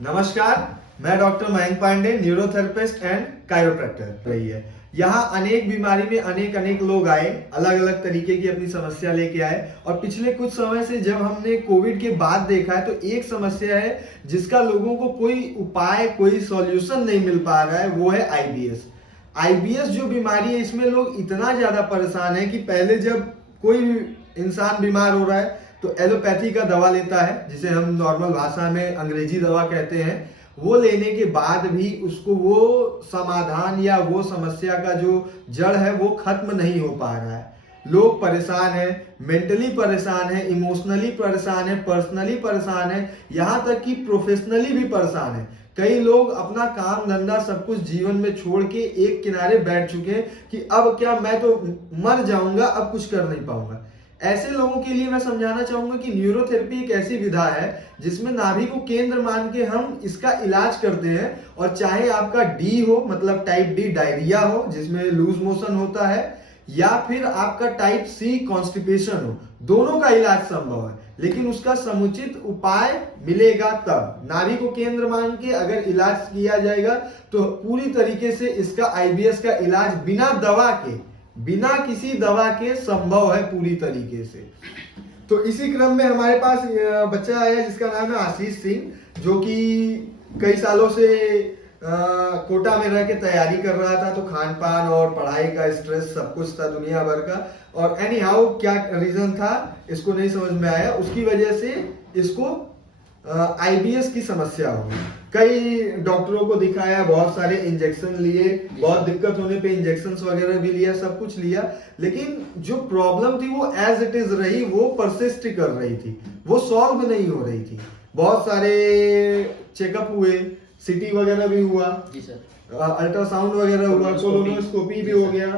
नमस्कार, मैं doctor Mayank Pandey, neurotherapist and chiropractor रही है। यहाँ अनेक बीमारी में अनेक लोग आए, अलग अलग तरीके की अपनी समस्या लेके आए। और पिछले कुछ समय से जब हमने कोविड के बाद देखा है तो एक समस्या है जिसका लोगों को कोई उपाय, कोई सॉल्यूशन नहीं मिल पा रहा है, वो है आईबीएस। आईबीएस जो बीमारी है, इसमें लोग इतना ज्यादा परेशान है कि पहले जब कोई भी इंसान बीमार हो रहा है तो एलोपैथी का दवा लेता है, जिसे हम नॉर्मल भाषा में अंग्रेजी दवा कहते हैं। वो लेने के बाद भी उसको वो समाधान या वो समस्या का जो जड़ है वो खत्म नहीं हो पा रहा है। लोग परेशान है, मेंटली परेशान है, इमोशनली परेशान है, पर्सनली परेशान है, यहाँ तक कि प्रोफेशनली भी परेशान है। कई लोग अपना काम धंधा सब कुछ जीवन में छोड़ के एक किनारे बैठ चुके हैं कि अब क्या, मैं तो मर जाऊंगा, अब कुछ कर नहीं पाऊंगा। ऐसे लोगों के लिए मैं समझाना चाहूंगा कि न्यूरोथेरेपी एक ऐसी विधा है जिसमें नाभि को केंद्र मान के हम इसका इलाज करते हैं। और चाहे आपका डी हो, मतलब टाइप डी डायरिया हो जिसमें लूज मोशन होता है, या फिर आपका टाइप सी कॉन्स्टिपेशन हो, दोनों का इलाज संभव है। लेकिन उसका समुचित उपाय मिलेगा तब। नाभि को केंद्र मान के अगर इलाज किया जाएगा तो पूरी तरीके से इसका आईबीएस का इलाज बिना किसी दवा के संभव है पूरी तरीके से। तो इसी क्रम में हमारे पास बच्चा आया जिसका नाम है आशीष सिंह, जो कि कई सालों से कोटा में रह के तैयारी कर रहा था। तो खान पान और पढ़ाई का स्ट्रेस सब कुछ था दुनिया भर का। और एनी हाउ क्या रीजन था इसको नहीं समझ में आया, उसकी वजह से इसको आईबीएस की समस्या हुई। कई डॉक्टरों को दिखाया, बहुत सारे इंजेक्शन लिए, बहुत दिक्कत होने पे इंजेक्शंस वगैरह भी लिया, सब कुछ लिया, लेकिन जो प्रॉब्लम थी वो एज इट इज रही, वो परसिस्ट कर रही थी, वो सॉल्व नहीं हो रही थी। बहुत सारे चेकअप हुए, सीटी वगैरह भी हुआ, अल्ट्रासाउंड वगैरह हुआ, कोलोनोस्कोपी भी हो गया,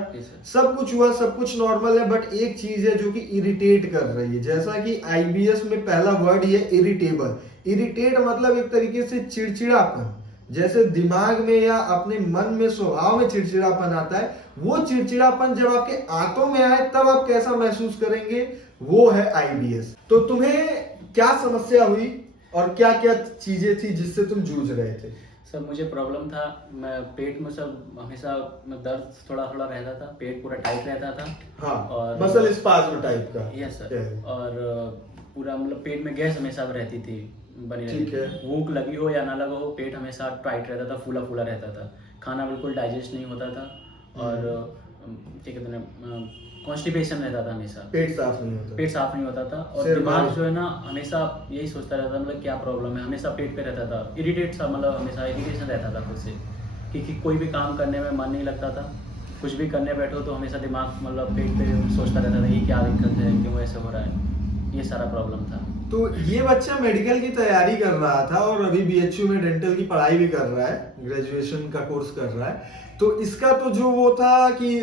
सब कुछ हुआ, सब कुछ नॉर्मल है। बट एक चीज है जो कि इरिटेट कर रही है, जैसा कि आईबीएस में पहला वर्ड ही है इरिटेबल। इरिटेट मतलब एक तरीके से चिड़चिड़ापन, जैसे दिमाग में या अपने मन में स्वभाव में चिड़चिड़ापन आता है, वो चिड़चिड़ापन जब आपके आंतों में आए तब आप कैसा महसूस करेंगे, वो है आईबीएस। तो तुम्हें क्या समस्या हुई और क्या क्या चीजें थी जिससे तुम जूझ रहे थे? सर मुझे प्रॉब्लम था, मैं पेट में सब हमेशा दर्द थोड़ा थोड़ा रहता था, पेट पूरा टाइट रहता था। हाँ, और मसल स्पाज्म टाइप का। Yes sir. और पूरा मतलब पेट में गैस हमेशा रहती थी, बनी रहती थी। भूख लगी हो या ना लगा हो, पेट हमेशा टाइट रहता था, फूला फूला रहता था, खाना बिल्कुल डाइजेस्ट नहीं होता था। और क्या कहते हैं, कॉन्स्टिपेशन रहता था, हमेशा पेट साफ नहीं होता था। और दिमाग जो है ना हमेशा यही सोचता रहता था, मतलब क्या प्रॉब्लम है, हमेशा पेट पे रहता था, इरिटेट सा, मतलब हमेशा इरिटेशन रहता था खुद से, क्योंकि कोई भी काम करने में मन नहीं लगता था। कुछ भी करने बैठो तो हमेशा दिमाग मतलब पेट पे सोचता रहता था, ये क्या दिक्कत है, क्यों ऐसे हो रहा है, ये सारा प्रॉब्लम था। तो ये बच्चा मेडिकल की तैयारी कर रहा था और अभी बीएचयू में डेंटल की पढ़ाई भी कर रहा है, ग्रेजुएशन का कोर्स कर रहा है। तो इसका तो जो वो था कि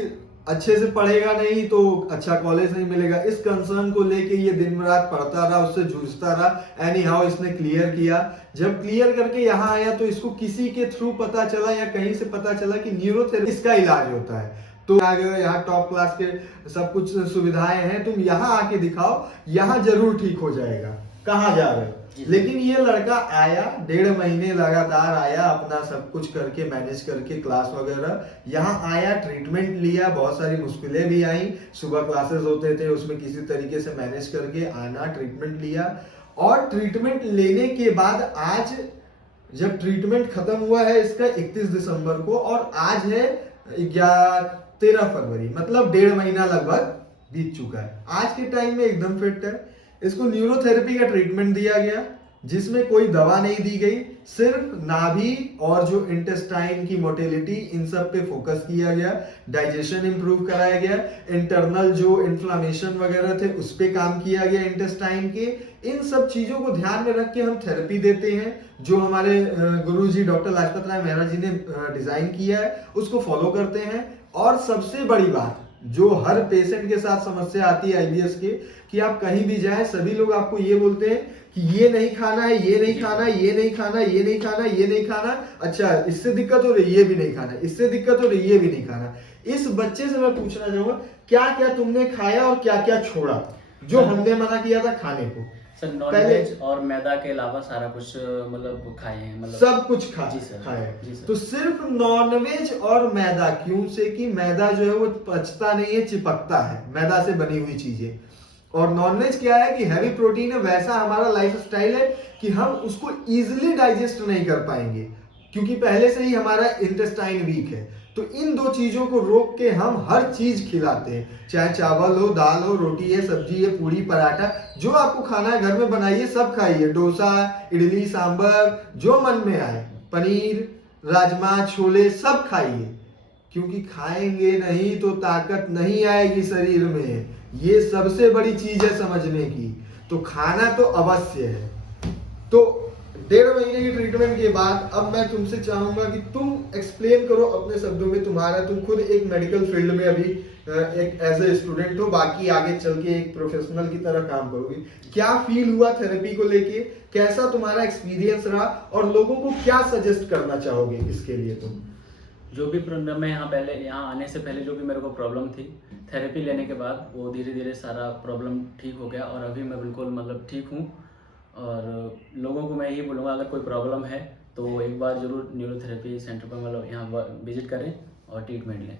अच्छे से पढ़ेगा नहीं तो अच्छा कॉलेज नहीं मिलेगा, इस कंसर्न को लेके ये दिन रात पढ़ता रहा, उससे जूझता रहा। एनी हाउ इसने क्लियर किया। जब क्लियर करके यहाँ आया तो इसको किसी के थ्रू पता चला या कहीं से पता चला कि न्यूरोथेरेपी इसका इलाज होता है। तो यहाँ टॉप क्लास के सब कुछ सुविधाएं हैं, तुम यहाँ आके दिखाओ, यहाँ जरूर ठीक हो जाएगा। कहाँ जा रहे हो? लेकिन ये लड़का आया, 1.5 महीने लगातार आया, अपना सब कुछ करके मैनेज करके क्लास वगैरह, यहाँ आया, ट्रीटमेंट लिया, बहुत सारी मुश्किलें भी आई। सुबह क्लासेस होते थे, उसमें किसी तरीके से मैनेज करके आना, ट्रीटमेंट लिया। और ट्रीटमेंट लेने के बाद आज जब ट्रीटमेंट खत्म हुआ है इसका 31 दिसंबर को, और आज है 13 फरवरी, मतलब 1.5 महीना लगभग बीत चुका है। आज के टाइम में एकदम फिट है। इसको न्यूरोथेरेपी का ट्रीटमेंट दिया गया जिसमें कोई दवा नहीं दी गई, सिर्फ नाभि और जो इंटेस्टाइन की मोटिलिटी, इन सब पे फोकस किया गया। डाइजेशन इंप्रूव कराया गया, इंटरनल जो इन्फ्लामेशन वगैरह थे उस पे काम किया गया इंटेस्टाइन के। इन सब चीजों को ध्यान में रख के हम थेरेपी देते हैं, जो हमारे गुरुजी डॉक्टर लाजपत राय मेहरा जी ने डिजाइन किया है, उसको फॉलो करते हैं। और सबसे बड़ी बात जो हर पेशेंट के साथ समस्या आती है आईबीएस के, कि आप कहीं भी जाएं सभी लोग आपको ये बोलते हैं कि ये नहीं खाना है, ये नहीं खाना, ये नहीं खाना, ये नहीं खाना, ये नहीं खाना, अच्छा इससे दिक्कत हो रही, ये भी नहीं खाना, इससे दिक्कत हो रही, ये भी नहीं खाना। इस बच्चे से मैं पूछना चाहूंगा क्या क्या तुमने खाया और क्या क्या छोड़ा जो हमने मना किया था खाने को? सर नॉन पहले- वेज और मैदा के अलावा सारा कुछ मतलब खाए हैं, मतलब सब कुछ जी सर, खाया जी सर। तो सिर्फ नॉनवेज और मैदा, क्यों से कि मैदा जो है वो पचता नहीं है, चिपकता है, मैदा से बनी हुई चीजें। और नॉनवेज क्या है कि हैवी प्रोटीन है, वैसा हमारा लाइफ स्टाइल है कि हम उसको इजिली डाइजेस्ट नहीं कर पाएंगे, क्योंकि पहले से ही हमारा इंटेस्टाइन वीक है। तो इन दो चीजों को रोक के हम हर चीज खिलाते हैं, चाहे चावल हो, दाल हो, रोटी है, सब्जी है, पूरी पराठा, जो आपको खाना है घर में बनाइए, सब खाइए, डोसा, इडली, सांबर, जो मन में आए, पनीर, राजमा, छोले, सब खाइए, क्योंकि खाएंगे नहीं तो ताकत नहीं आएगी शरीर में। ये सबसे बड़ी चीज है समझने की। तो खाना तो अवश्य है। तो 1.5 महीने की ट्रीटमेंट के बाद अब मैं तुमसे चाहूंगा कि तुम एक्सप्लेन करो अपने शब्दों में, तुम खुद एक मेडिकल फील्ड में अभी एक एज ए स्टूडेंट हो, बाकी आगे चल के एक प्रोफेशनल की तरह काम करोगे। क्या फील हुआ थेरेपी को लेके, कैसा तुम्हारा एक्सपीरियंस रहा, और लोगों को क्या सजेस्ट करना चाहोगे इसके लिए तुम? जो भी प्रॉब्लम मैं यहाँ आने से पहले जो भी मेरे को प्रॉब्लम थी, थेरेपी लेने के बाद वो धीरे धीरे सारा प्रॉब्लम ठीक हो गया, और अभी मैं बिल्कुल मतलब ठीक हूँ। और लोगों को मैं यही बोलूँगा, अगर कोई प्रॉब्लम है तो एक बार जरूर न्यूरोथेरेपी सेंटर पर मतलब यहाँ विजिट करें और ट्रीटमेंट लें।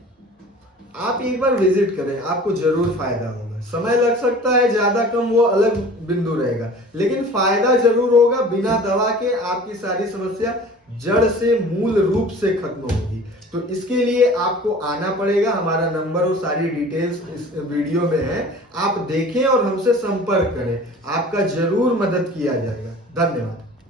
आप एक बार विजिट करें, आपको जरूर फायदा होगा। समय लग सकता है ज्यादा कम, वो अलग बिंदु रहेगा, लेकिन फायदा जरूर होगा। बिना दवा के आपकी सारी समस्या जड़ से मूल रूप से खत्म होगी। तो इसके लिए आपको आना पड़ेगा। हमारा नंबर और सारी डिटेल्स इस वीडियो में है, आप देखें और हमसे संपर्क करें, आपका जरूर मदद किया जाएगा। धन्यवाद।